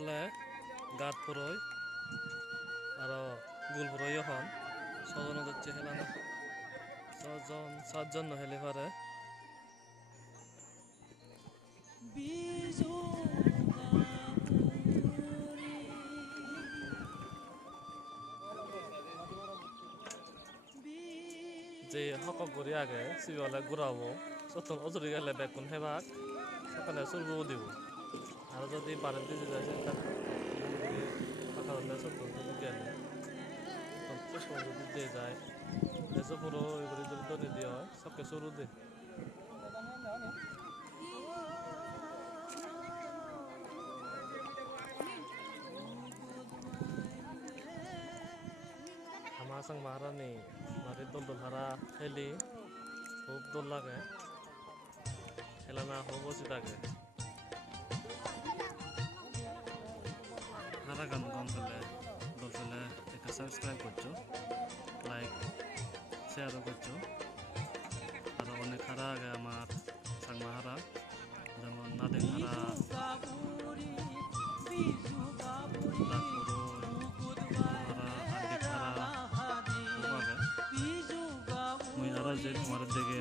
হলে গাত পুরোই আর গুল পুরোই এখন ছজন যাচ্ছে হেলানো সাতজন হেলে পারে যে হকক করি আগে সিবিলে ঘুরাবো সতন অজরি গেলে বেগুন হেবাক সকালে চুলবো দিব আর যদি বারের দিকে যায় ফাঁকা হলে সতন যদি গেলে পুষ্প যদি দিয়ে যায় এসব পুরো এগুলি যদি দনে দিয়ে হয় সবকে শুরু দে আমার সঙ্গ মারানি মারি দল দল হারা খেলি খুব দল লাগে খেলা না হোক বসে থাকে হারা গান গান ফেলে দল ফেলে একটা সাবস্ক্রাইব করছো লাইক শেয়ারও করছো আরো অনেক হারা আগে আমার সাংমা হারা যেমন নাদেন হারা মুই আরো যে তোমার দেখে